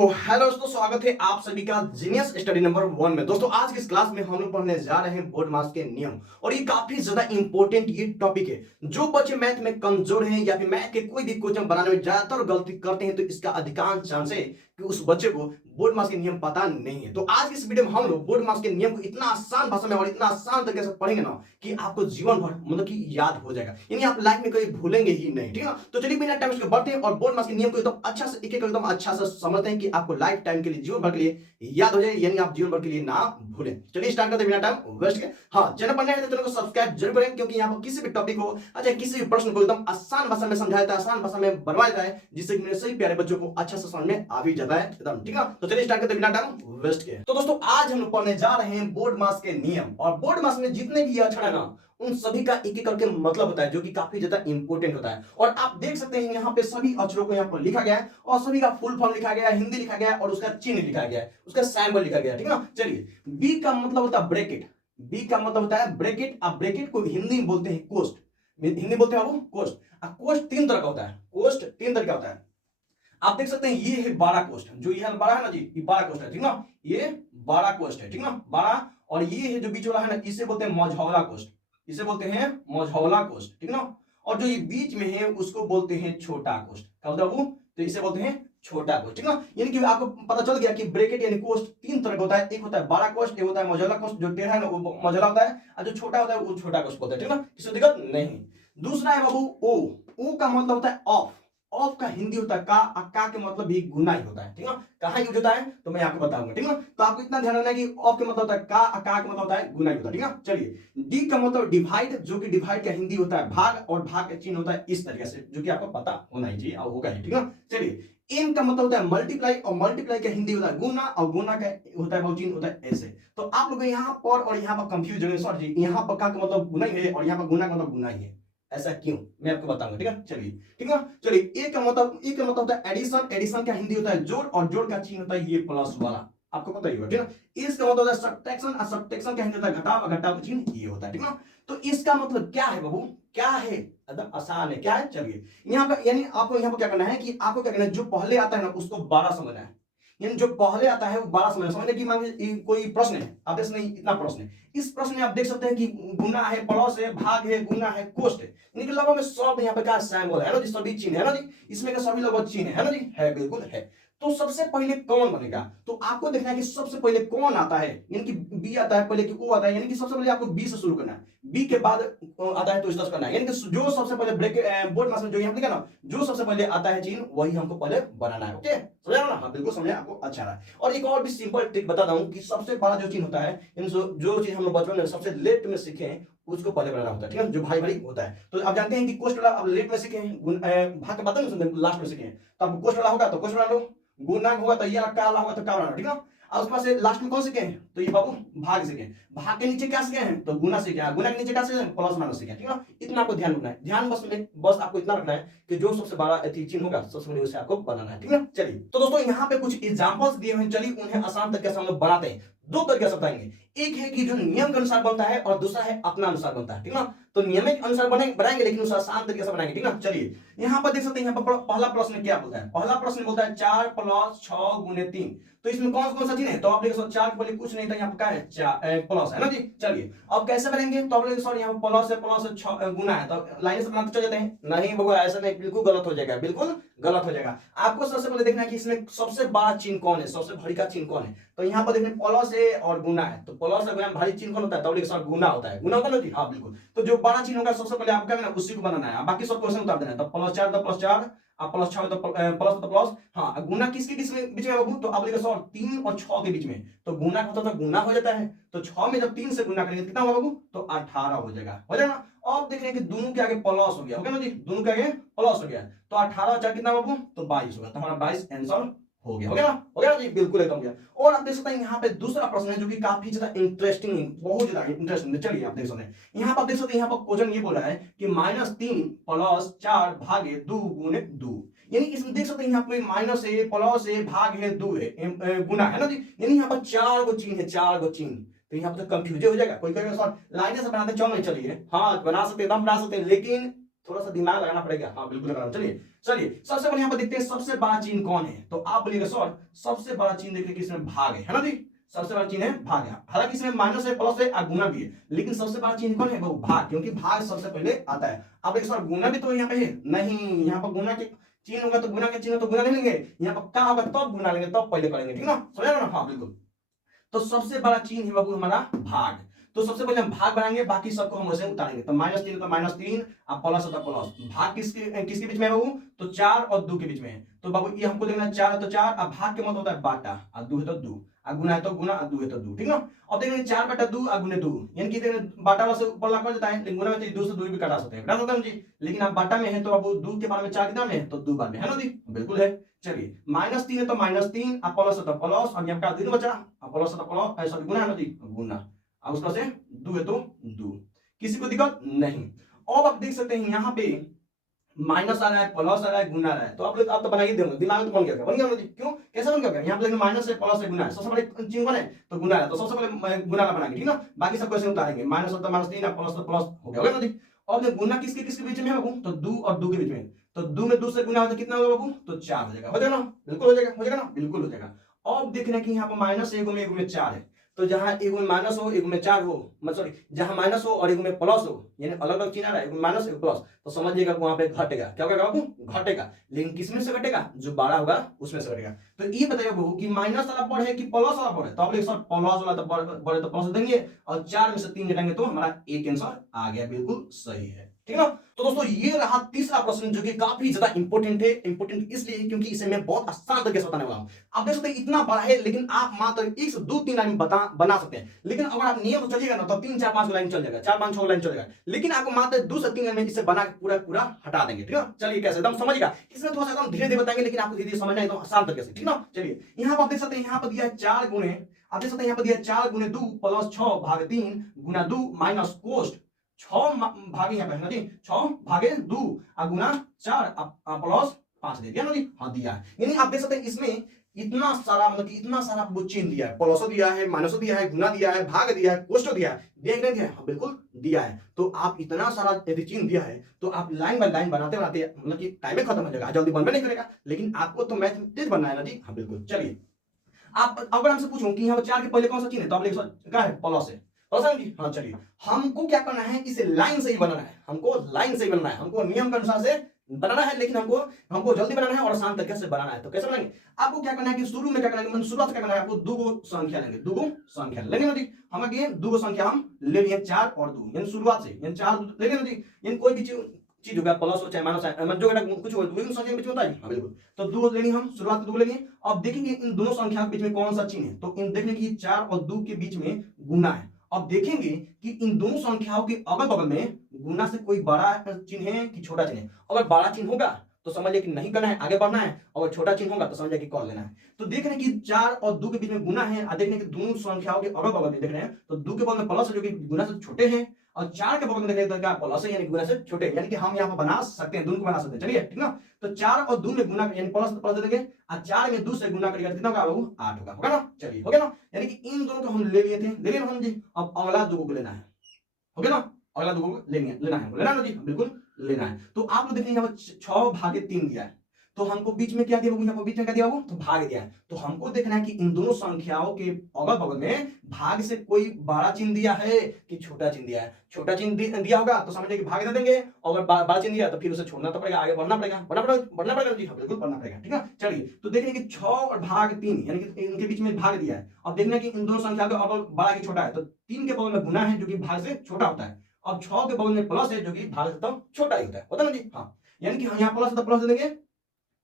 तो हेलो दोस्तों, स्वागत है आप सभी का जीनियस स्टडी नंबर 1 में। दोस्तों आज की इस क्लास में हम लोग पढ़ने जा रहे हैं बोर्ड मास के नियम, और ये काफी ज्यादा इंपॉर्टेंट ये टॉपिक है। जो बच्चे मैथ में कमजोर हैं या फिर मैथ के कोई भी क्वेश्चन बनाने में ज्यादातर गलती करते हैं, तो इसका अधिकांश चांस है कि उस बच्चे को बोर्ड मास के नियम पता नहीं है। तो आज की इस वीडियो में हम लोग बोर्ड मास के नियम को इतना आसान भाषा में और इतना आसान तरीके से पढ़ेंगे ना कि आपको जीवन भर मतलब कि याद हो जाएगा, यानी आप लाइफ में कभी भूलेंगे ही नहीं। ठीक है, तो चलिए बिना टाइम बढ़ते हैं और बोर्ड मास के नियम को एकदम अच्छा से एक एक एकदम अच्छा से समझते हैं कि आपको लाइफ टाइम के लिए, जीवन भर के लिए याद हो जाए, यानी आप जीवन भर के लिए ना भूलें। चलिए स्टार्ट करते हैं बिना टाइम वेस्ट के। हाँ, चैनल पर नए हैं तो चैनल को सब्सक्राइब जरूर करें, क्योंकि यहाँ पर किसी भी टॉपिक हो, अच्छा किसी भी प्रश्न को एकदम आसान भाषा में समझाया जाता है, आसान भाषा में बनवाया जाता है, जिससे कि मेरे सभी प्यारे बच्चों को अच्छा से समझ में आ भी जाता है एकदम। ठीक है, तो चलिए स्टार्ट करते हैं बिना टाइम वेस्ट के। तो दोस्तों आज हम लोग पढ़ने जा रहे हैं बोर्ड मास के नियम, और बोर्ड मास में जितने भी अक्षर है ना उन सभी का एक एक करके मतलब होता है, जो कि काफी ज्यादा इंपॉर्टेंट होता है। और आप देख सकते हैं यहाँ पे सभी अक्षरों को यहाँ पर लिखा गया है, और सभी का फुल फॉर्म लिखा गया है, हिंदी लिखा गया है, और उसका चिन्ह लिखा गया है, उसका सिंबल लिखा गया है। ठीक है ना, चलिए बी का मतलब होता है ब्रैकेट। बी का मतलब होता है ब्रैकेट। आप ब्रैकेट को हिंदी में बोलते हैं कोष्ठ, हिंदी बोलते हैं बाबू कोष्ठ। कोष्ठ तीन तरह का होता है, कोष्ठ तीन तरह का होता है। आप देख सकते हैं ये है 12 कोष्ठ, जो ये 12 है ना जी, ये 12 कोष्ठ है। ठीक ना, ये 12 कोष्ठ है। ठीक ना, 12। और ये है जो बीच वाला है ना, इसे बोलते हैं मझौला कोष्ठ, इसे बोलते हैं मझौला कोष्ठ। ठीक ना, और जो ये बीच में है उसको बोलते हैं छोटा कोष्ठ। क्या बोलते हैं बाबू? तो इसे बोलते हैं छोटा कोष्ठ। ठीक ना, यानी कि आपको पता चल गया कि ब्रैकेट यानी कोष्ठ तीन तरह का होता है। एक होता है 12 कोष्ठ, एक होता है मझौला कोष्ठ, जो टेढ़ा है ना वो मझौला होता है, और जो छोटा होता है वो छोटा कोष्ठ बोलते हैं। ठीक ना, किसी दिक्कत नहीं। दूसरा है बाबू ओ। ओ का मतलब होता है ऑफ। ऑफ का हिंदी होता है का, और का के मतलब भी गुना ही होता है। ठीक है, कहां यूज होता है तो मैं आपको बताऊंगा। ठीक है, तो आपको इतना ध्यान रखना है कि ऑफ के मतलब होता है का, और का मतलब होता है गुना ही होता है। ठीक है, चलिए डी का मतलब डिवाइड, जो कि डिवाइड का हिंदी होता है भाग, और भाग का चिन्ह होता है इस तरीके से, जो कि आपको पता होना ही चाहिए और होगा ही। ठीक है, चलिए एन का मतलब होता है मल्टीप्लाई, और मल्टीप्लाई का हिंदी होता है गुना, और गुना का होता है चिन्ह होता है ऐसे। तो आप लोग यहाँ पर और यहाँ पर कंफ्यूज हो गए, सर जी यहाँ पर का मतलब गुना ही है और यहाँ पर गुना का मतलब गुना ही है, ऐसा क्यों मैं आपको बताऊंगा। ठीक है, चलिए ठीक है, चलिए ए का मतलब होता है एडिशन। एडिशन का हिंदी होता है जोड़, और जोड़ का चिन्ह होता है ये प्लस वाला, आपको पता ही होगा। ठीक है, इसका मतलब होता है सब्ट्रैक्शन, और सब्ट्रैक्शन का हिंदी होता है घटाव, और घटाव का चिन्ह ये होता है। ठीक है, तो इसका मतलब क्या है बाबू, क्या है? एकदम आसान है। क्या है? चलिए यहाँ पर यानी आपको यहाँ पर क्या करना है कि आपको क्या करना है, जो पहले आता है ना उसको 12 समझना है। यानी जो पहले आता है वो 12 समझने की। मान लीजिए कोई प्रश्न है, आप देख नहीं इतना प्रश्न है, इस प्रश्न में आप देख सकते हैं कि गुना है, प्लस है, भाग है, गुना है, कोष्ठ है, यानी कि लगभग में सब यहाँ पे क्या सिंबल है ना जी, सभी चिन्ह है ना जी, इसमें का सभी लगभग चिन्ह है ना जी, है बिल्कुल है। तो सबसे पहले कौन बनेगा, तो आपको देखना है कि सबसे पहले कौन आता है, यानी कि बी आता है पहले कि ओ आता है, यानी कि सबसे पहले आपको बी से शुरू करना है, बी के बाद आता है तो इसका करना है, यानी कि जो सबसे पहले ब्रेक बोर्ड मास में जो यहाँ लिखा ना, जो सबसे पहले आता है चिन्ह वही हमको पहले बनाना है। ओके, समझा ना? हाँ बिल्कुल समझा, आपको अच्छा रहा। और एक और भी सिंपल ट्रिक बता दूं कि सबसे बड़ा जो चिन्ह होता है, जो चीज हम लोग बचपन में सबसे लेट में सीखे हैं उसको पहले बनाना होता है। ठीक है, जो भाई भाई होता है, तो आप जानते हैं कि कोष्ठ वाला आप लेट में सीखे हैं, भाग के बता नहीं लास्ट में सीखे हैं, तो आप कोष्ठ वाला होगा तो कोष्ठ बना लो, गुना होगा तो ये काला होगा तो का बनाना। ठीक है, और उसके बाद से लास्ट में कौन सीखे हैं, तो ये बाबू भाग सीखे। भाग के नीचे क्या सीखे हैं, तो गुना सीखे। गुना के नीचे क्या सीखे, प्लस माइनस सीखे। ठीक है, इतना आपको ध्यान रखना है। ध्यान बस आपको इतना रखना है कि जो सबसे बड़ा चिन्ह होगा सबसे पहले उसे आपको बनाना है। ठीक है, चलिए तो दोस्तों यहाँ पे कुछ एग्जांपल्स दिए हुए हैं, चलिए उन्हें आसान तरीके से हम लोग बनाते हैं। दो तरीके से बताएंगे, एक है कि जो नियम के अनुसार बनता है, और दूसरा है अपना अनुसार बनता है। ठीक है, तो नियमित अनुसार बनाएंगे लेकिन उसे आसान तरीके से बनाएंगे। ठीक है, चलिए यहाँ पर देख सकते हैं, यहाँ पर पहला प्रश्न क्या बोलता है, पहला प्रश्न बोलता है 4 + 6 × 3। तो इसमें कौन कौन सा चिन्ह है, तो आप देखो 4 के पहले कुछ नहीं था, यहाँ पर क्या है, प्लस है ना जी। चलिए अब कैसे बनेंगे, तो आप लोग सॉरी यहाँ पर प्लस है, प्लस गुना है, तो लाइन से बनाते चले जाते हैं। नहीं बबुआ ऐसा नहीं, बिल्कुल गलत हो जाएगा, बिल्कुल गलत हो जाएगा। आपको सबसे पहले देखना है कि इसमें सबसे बड़ा चिन्ह कौन है, सबसे भारी का चिन्ह कौन है। तो यहाँ पर देखिए प्लस है और गुना है, तो प्लस और गुना भारी चिन्ह कौन होता है, तो सर गुना होता है। गुना होता है ना जी, हाँ बिल्कुल। तो जो बड़ा चिन्ह होगा सबसे पहले आपका उसी को बनाना है, बाकी सब क्वेश्चन उतार देना है। तो +4 तो +4, +6 तो प्लस तो प्लस। हाँ, गुना किसके बीच में बाबू, तो आप देखो सर 3 और 6 के बीच में, तो गुना होता तो गुना हो जाता है, तो 6 में जब 3 से गुना करेंगे कितना होगा बाबू, तो 18 हो जाएगा, हो जाएगा। अब देख रहे हैं कि दोनों के आगे प्लस हो गया, हो गया ना जी, दोनों के आगे प्लस हो गया, तो 18 और 4 कितना बाबू, तो 22 होगा, तो हमारा 22 आंसर हो गया, हो गया ना, हो गया ना जी, बिल्कुल एकदम गया। और आप देख सकते हैं यहाँ पे दूसरा प्रश्न है जो कि काफी ज्यादा इंटरेस्टिंग, बहुत ज्यादा इंटरेस्टिंग है। चलिए आप देख सकते हैं, यहाँ पर देख सकते हैं, यहाँ पर क्वेश्चन ये बोल रहा है कि -3 + 4 भागे 2 × 2, यानी इसमें देख सकते हैं यहाँ पे माइनस है, प्लस है, भाग है, 2 है, गुना है ना जी, यानी यहाँ पर 4 गो चिन्ह है, 4 गो चिन्ह। तो यहाँ पर तो कंफ्यूज हो जाएगा, कोई कहेगा सर लाइन से बनाते चलो नहीं, चलिए हाँ बना सकते हैं, बना सकते हैं, लेकिन थोड़ा सा दिमाग लगाना पड़ेगा। हाँ बिल्कुल लगाना। चलिए चलिए सबसे पहले यहाँ पर देखते हैं सबसे बड़ा चिन्ह कौन है। तो आप बोलिएगा सर सबसे बड़ा चिन्ह देखिए कि इसमें भाग है ना जी, सबसे बड़ा चिन्ह है भाग है। हालांकि इसमें माइनस है प्लस है और गुना भी है, लेकिन सबसे बड़ा चिन्ह कौन है वो भाग, क्योंकि भाग सबसे पहले आता है। अब एक सर गुना भी तो यहाँ पे है नहीं, यहाँ पर गुना के चिन्ह होगा तो गुना के चिन्ह तो गुना नहीं लेंगे, यहाँ पर क्या होगा तब गुना लेंगे, तब पहले करेंगे, ठीक ना, समझ ना। हाँ बिल्कुल। तो सबसे बड़ा चिन्ह है बाबू हमारा भाग। तो सबसे पहले हम भाग बनाएंगे, बाकी सबको हम वैसे उतारेंगे। तो -3 तो -3 और प्लस होता प्लस। भाग किसके किसके बीच में है बाबू, तो 4 और 2 के बीच में है। तो बाबू ये हमको देखना 4 है तो 4, और भाग के मतलब होता है बाटा, और 2 है तो 2, और गुना है तो गुना, और 2 है तो 2, ठीक ना। अब देखेंगे 4/2 और गुने 2, यानी कि बाटा वाला से ऊपर ला कर देता है, लेकिन गुना में 2 से 2 भी कटा सकते हैं, कटा सकते हैं जी। लेकिन आप बाटा में है तो बाबू 2 के बारे में 4 कितना में है, तो 2 बार में है ना जी, बिल्कुल है। चलिए -3 है तो -3 और प्लस है तो प्लस, और यहाँ का 3 बचा और प्लस है तो प्लस, ऐसा गुना है ना जी, गुना, और उसका से 2 है तो 2, किसी को दिक्कत नहीं। अब आप देख सकते हैं यहाँ पे माइनस आ रहा है, प्लस आ रहा है, गुना आ रहा है। तो आप लोग आप तो बना ही देंगे, दिमाग में तो बन गया ना जी। क्यों, कैसे बन गया, यहाँ पे माइनस है प्लस है गुना है, सबसे बड़े चिन्ह कौन है, तो गुना है। तो सबसे पहले गुना का बनाएंगे, ठीक ना, बाकी सबको ऐसे उतारेंगे। माइनस होता -3 और प्लस तो प्लस हो गया ना जी। और गुना किसके किसके बीच में है बाबू, तो 2 और 2 के बीच में। तो 2 में 2 से गुना हो तो कितना होगा बाबू, तो 4 हो जाएगा, हो जाएगा ना, बिल्कुल हो जाएगा, हो जाएगा ना, बिल्कुल हो जाएगा। अब देख रहे हैं कि यहाँ पर माइनस है, एगो में 4 है। तो जहां एगो में माइनस हो एगो में 4 हो, मतलब सॉरी जहां माइनस हो और एगो में प्लस हो, यानी अलग अलग चिन्ह आ रहा है, एगो में माइनस एगो प्लस, तो समझिएगा वहां पे घटेगा। क्या होगा बाबू, घटेगा। लेकिन किसमें से घटेगा, जो बड़ा होगा उसमें से घटेगा। तो ये बताइए बाबू कि माइनस वाला पद है कि प्लस वाला पद है। तो आप लोग सर प्लस वाला तो बड़े तो प्लस देंगे, और 4 में से 3 घटाएंगे तो हमारा एक आंसर आ गया, बिल्कुल सही है, ठीक है ना। तो दोस्तों ये रहा तीसरा प्रश्न, जो कि काफी ज्यादा इंपॉर्टेंट है। इंपॉर्टेंट इसलिए क्योंकि इसे मैं बहुत आसान तरीके से बताने वाला हूं। आप देख सकते हैं इतना बड़ा है, लेकिन आप मात्र 1 से 2-3 लाइन बना सकते हैं। लेकिन अगर आप नियम से चलिएगा ना तो 3-4-5 लाइन चल जाएगा, 4-5-6 लाइन चल जाएगा। लेकिन आपको मात्र 2 से 3 लाइन में इसे बना के पूरा पूरा हटा देंगे, ठीक है। चलिए कैसे एकदम समझिएगा, इसमें थोड़ा सा एकदम धीरे धीरे बताएंगे, लेकिन आपको धीरे धीरे समझना है एकदम आसान तरीके से, ठीक ना। चलिए यहाँ पर आप देख सकते हैं, यहाँ पर दिया है 4 गुणे, आप देख सकते हैं यहाँ पर दिया है 4 गुणे 2 प्लस 6 भाग 3 गुना 2 माइनस कोष्ट 6 भागे यहाँ पे है ना जी, 6 भागे 2 गुना 4 प्लस 5 दे दिया ना जी, हाँ दिया है। यानी आप देख सकते हैं इसमें इतना सारा, मतलब कि इतना सारा आपको चिन्ह दिया है, प्लसो दिया है, माइनसो दिया है, गुना दिया है, भाग दिया है, कोष्टो दिया है, दिया कि नहीं दिया है, हाँ बिल्कुल दिया है। तो आप इतना सारा यदि चिन्ह दिया है तो आप लाइन बाय लाइन बनाते बनाते मतलब कि टाइम में खत्म हो जाएगा, जल्दी बनबे नहीं करेगा। लेकिन आपको तो मैथ तेज बनना है ना जी, हाँ बिल्कुल। चलिए आप अगर हमसे पूछूं कि यहाँ पर 4 के पहले कौन सा चिन्ह है, तो आप लिख क्या है, प्लस है, प्लस है जी, हाँ। चलिए हमको क्या करना है, इसे लाइन से ही बनाना है, हमको लाइन से ही बनाना है, हमको नियम के अनुसार से बनाना है। लेकिन हमको हमको जल्दी बनाना है और आसान तरीके से बनाना है। तो कैसे बनाएंगे, आपको क्या करना है कि शुरू में क्या करना है, शुरुआत क्या करना है, आपको 2 संख्या लेंगे, 2 संख्या लेंगे ना जी। हम अगे 2 संख्या हम ले लिए 4 और 2, यानी शुरुआत से, यानी 4 लेंगे ना जी। यानी कोई भी चीज होगा, प्लस हो चाहे माइनस है, जो कुछ हो दोनों संख्या के बीच में होता है, हाँ बिल्कुल। तो 2 लेंगे हम, शुरुआत 2 लेंगे। अब देखेंगे इन दोनों संख्या के बीच में कौन सा चिन्ह है, तो इन देखने की 4 और 2 के बीच में गुना है। अब देखेंगे कि इन दोनों संख्याओं के अगल बगल में गुना से कोई बड़ा चिन्ह है कि छोटा चिन्ह है। अगर बड़ा चिन्ह होगा तो समझ लिया कि नहीं करना है, आगे बढ़ना है, और छोटा चिन्ह होगा तो समझ लिया कि कर लेना है। तो देख रहे हैं कि 4 और 2 के बीच में गुना है, और देख रहे हैं कि दोनों संख्याओं के अगल बगल में देख रहे हैं तो 2 के बगल में प्लस है जो कि गुना से छोटे हैं, और 4 के बगल में देख रहे हैं तो क्या प्लस है यानी गुना से छोटे, यानी कि हम यहाँ पर बना सकते हैं, दोनों को बना सकते हैं। चलिए ठीक ना। तो 4 और 2 में गुना यानी प्लस प्लस दे देंगे, और 4 में 2 से गुना करिएगा कितना होगा बाबू, 8 होगा, होगा ना। चलिए हो गया ना, यानी कि इन दोनों को हम ले लिए थे, ले लिए हम जी। अब अगला 2 को लेना है, हो गया ना, अगला 2 को लेना है जी, बिल्कुल लेना है। तो आप लोग देखिए यहाँ पर 6 भागे 3 दिया है, तो हमको बीच में क्या दिया बाबू, यहाँ पर बीच में क्या दिया बाबू, तो भाग दिया है। तो हमको देखना है कि इन दोनों संख्याओं के अगल बगल में भाग से कोई बड़ा चिन्ह दिया है कि छोटा चिन्ह दिया है। छोटा चिन्ह दिया होगा तो समझिए कि भाग दे देंगे, और बड़ा चिन्ह दिया तो फिर उसे छोड़ना तो पड़ेगा, आगे बढ़ना पड़ेगा जी, हाँ बिल्कुल बढ़ना पड़ेगा, ठीक है। चलिए तो देखिए कि 6 और भाग 3 यानी कि इनके बीच में भाग दिया है। अब देखना कि इन दोनों संख्या के अगल बड़ा कि छोटा है, तो 3 के बगल में गुना है जो कि भाग से छोटा होता है, अब 6 के बगल में प्लस है जो कि भाग से तो छोटा ही होता है ना जी, हाँ। यानी कि हम यहाँ प्लस है तो प्लस दे देंगे,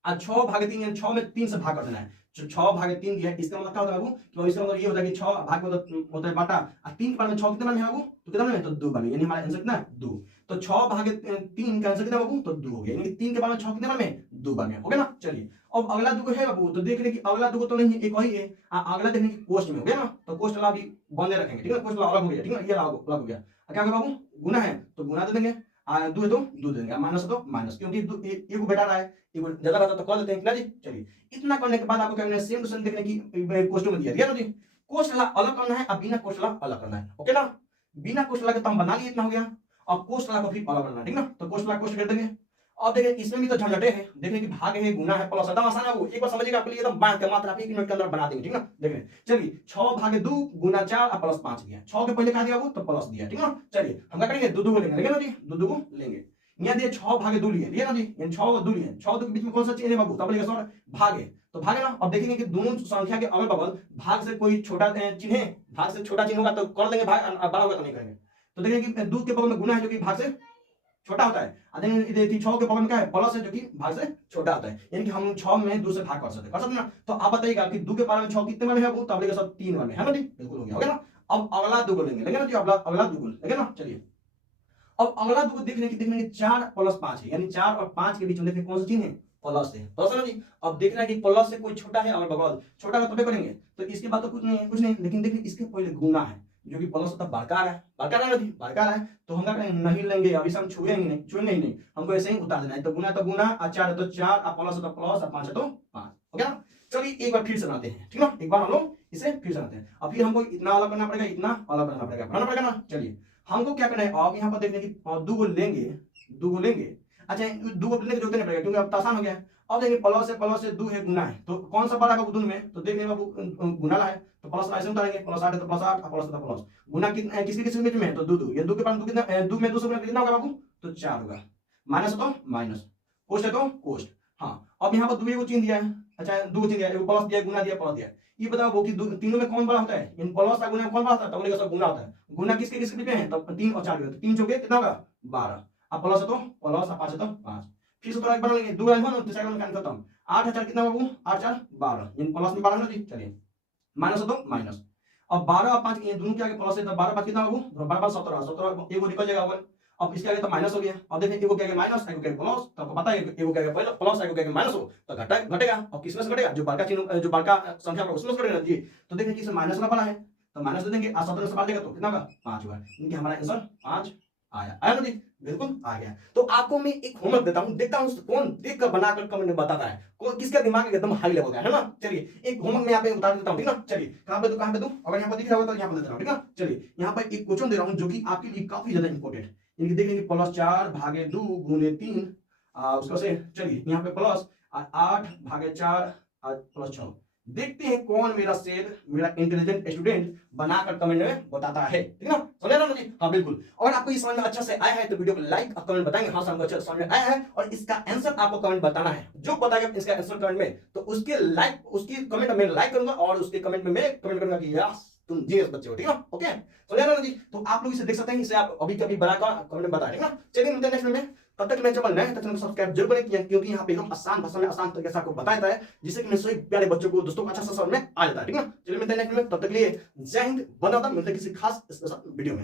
6 भागे 3 यानी 6 में 3 से भाग कर देना है। 6 भागे 3 दिया है, इसका मतलब क्या होता है बाबू, तो इसका मतलब ये होता है कि 6 भाग मतलब होता है बाटा, और 3 के बारे में 6 कितना में है बाबू, तो कितना में, तो 2 बार में, यानी हमारा आंसर कितना है 2। तो 6 भागे 3 का आंसर कितना बाबू, तो 2 हो गया, यानी 3 के बारे में 6 कितना में, 2 बार में, हो गया ना। चलिए अब अगला 2 है बाबू, तो देख रहे कि अगला 2 तो नहीं है, एक वही है, अगला देखने की कोष्ट में, हो गया ना। तो कोष्ट वाला भी बंदे रखेंगे, ठीक है, कोष्ट वाला अलग हो गया, ठीक है, ये अलग हो गया। क्या होगा बाबू, गुना है तो गुना दे देंगे, 2 है तो 2 दे देंगे, माइनस है तो माइनस, क्योंकि एक को बेटा रहा है, ज्यादा रहता तो कर देते हैं ना जी। चलिए इतना करने के बाद आपको क्या करना है, सेम टू सेम देखने की क्वेश्चन में दिया ना जी। कोष्ट वाला अलग करना है और बिना कोष्ट वाला अलग करना है, ओके ना। बिना कोष्ट वाला के तो हम बना लिए, इतना हो गया। अब कोष्ट वाला को फिर अलग बनाना, ठीक ना। तो कोष्ट वाला कोष्ट कर देंगे। अब देखिए इसमें भी तो झंझटे हैं, देखिए कि भाग है, गुना है, प्लस, एकदम आसान है वो, एक बार समझिएगा, आपके लिए एकदम बांध के मात्र आप 1 मिनट के अंदर बना देंगे, ठीक ना। देखिए चलिए 6 भागे 2 गुना 4 और प्लस 5 दिया, 6 के पहले कहा दिया वो तो प्लस दिया, ठीक ना। चलिए हम क्या करेंगे, दो को लेंगे ना जी, दो को लेंगे। यहाँ दिए 6 भागे 2 लिए ना जी, यानी 6 और 2 लिए, 6 2 के बीच में कौन सा चीज है बाबू, तब बोलेगा सर भागे, तो भागे ना। अब देखेंगे कि दोनों संख्या के अगल बगल भाग से कोई छोटा चिन्ह है, भाग से छोटा चिन्ह होगा तो कर लेंगे भाग, बड़ा होगा तो नहीं करेंगे। तो देखेंगे कि 2 के बगल में गुना है जो कि भाग से छोटा होता है, इधर 6 के बगल में क्या है, प्लस है जो कि भाग से छोटा होता है, यानी कि हम 6 में 2 से भाग कर सकते ना। तो आप बताइएगा कि 2 के बारे में 6 कितने बार में है वो, तब बोलेगा सर 3 बार में है ना जी, बिल्कुल हो गया ना। अब अगला 2 को लेंगे ना जी, अगला 2 को लेंगे ना। चलिए अब अगला 2 को देखने की 4 प्लस 5 है, यानी 4 और 5 के बीच में देखिए कौन सा चिन्ह है, प्लस है, प्लस है ना जी। अब देखना है कि प्लस से कोई छोटा है अगल बगल, छोटा का तबे करेंगे, तो इसके बाद तो कुछ नहीं है, कुछ नहीं, लेकिन देखिए इसके पहले गुना है जो कि प्लस होता है, बड़का है ना जी, बड़का है, तो हम क्या करेंगे, नहीं लेंगे, अभी से हम छुएंगे ही नहीं, हमको ऐसे ही उतार देना है। तो गुना और 4 है तो 4 और प्लस है तो प्लस और 5 है तो 5, हो गया ना। चलिए एक बार फिर से बनाते हैं, ठीक ना, एक बार हम लोग इसे फिर से बनाते हैं। अब फिर हमको इतना अलग करना पड़ेगा, इतना अलग करना पड़ेगा ना। चलिए हमको क्या करना है, अब यहाँ पर देखने की 2 को लेंगे, अच्छा 2 को लेंगे जोड़ते नहीं पड़ेगा क्योंकि अब तो आसान हो गया है। अब देखिए प्लस है 2 है गुना है, तो कौन सा बड़ा है बाबू दोनों में, तो देख लेंगे बाबू गुना है तो प्लस ऐसे उतारेंगे, प्लस 8 है तो प्लस 8 और प्लस है तो प्लस, गुना किसके बीच में है, तो 2 ये 2 के पास 2 कितना, 2 में 2 से कितना होगा बाबू, तो 4 होगा, माइनस है तो माइनस, कोष्ट है तो कोष्ट। हाँ अब यहाँ पर 2 को चिन्ह दिया है, अच्छा 2 को चिन्ह दिया, एगो प्लस दिया, गुना दिया, प्लस दिया। ये बताओ वो कि तीनों में कौन बड़ा होता है, इन प्लस का गुना कौन बड़ा होता है, तो बोलेगा सब गुना होता है। गुना किसके बीच में है, तो 3 और 4 तो 3 चौके कितना होगा 12, अब प्लस है तो प्लस और 5 है तो 5, फिर से थोड़ा एक बना लेंगे, 2 है ना, तीसरा का खत्म, 8 4 कितना बाबू, 8 4 12, इन प्लस में 12 ना जी। चलिए माइनस है तो माइनस, अब 12 और 5 ये दोनों के आगे प्लस है तो 12 5 कितना बाबू, 12 5 17, 17 एगो निकल जाएगा वन। अब इसके आगे तो माइनस हो गया, अब देखिए एगो के आगे माइनस, एगो के आगे प्लस, तो आपको पता है एगो के आगे पहले प्लस, एगो के आगे माइनस हो तो घटेगा। अब किसमें से घटेगा, जो बड़का चिन्ह, जो बड़का संख्या होगा उसमें से घटेगा जी। तो देखिए किसमें माइनस वाला बड़ा है तो माइनस दे देंगे, 17 से बाहर देगा तो कितना होगा 5 होगा, इनके हमारा आंसर 5 आया ना जी, बिल्कुल आ गया। तो आपको मैं एक होमवर्क देता हूं, देखता हूं कौन देख कर बनाकर कमेंट में बताता है, कौन किसका दिमाग एकदम हाई लेवल का है ना। चलिए एक होमवर्क मैं यहाँ पे बता देता हूं, ठीक ना। चलिए कहां पे दूं, अगर यहाँ पे दिख रहा होगा तो यहाँ पे दे रहा हूं, ठीक ना। चलिए यहाँ पर एक क्वेश्चन दे रहा हूं जो कि आपके लिए काफी ज्यादा इंपॉर्टेंट, इनकी देख लेंगे प्लस 4 भागे 2 गुने 3, उसका से चलिए यहाँ पे प्लस 8 भागे 4 प्लस 6, देखते हैं कौन मेरा शेर, मेरा इंटेलिजेंट स्टूडेंट बनाकर कमेंट में बताता है, ठीक ना, समझ ना जी। हाँ बिल्कुल, अगर आपको इस समझ में अच्छा से आया है तो वीडियो को लाइक और कमेंट बताएंगे, हाँ हमको अच्छा समझ में आया है, और इसका आंसर आपको कमेंट बताना है, जो बताएगा इसका आंसर कमेंट में, तो उसकी कमेंट में लाइक करूंगा और उसके कमेंट में मैं कमेंट करूंगा कि यस तुम जीनियस बच्चे हो, ठीक ना। ओके समझ ना जी। तो आप लोग इसे देख सकते हैं, इसे आप अभी कभी बनाकर कमेंट में बताएं, ठीक ना। चलिए मिलते हैं नेक्स्ट में, तब तक मैं चैनल नए तब तक सब्सक्राइब जरूर करें, क्योंकि यहाँ पे एकदम आसान भाषा में आसान तरीके से आपको बताया जाता है, जिससे कि मैं सभी प्यारे बच्चों को, दोस्तों को अच्छा सा समझ में आ जाता है, ठीक ना। चलिए मिलते हैं नेक्स्ट में, तब तक के लिए जय हिंद, वंदे मातरम, मिलते हैं किसी खास वीडियो में।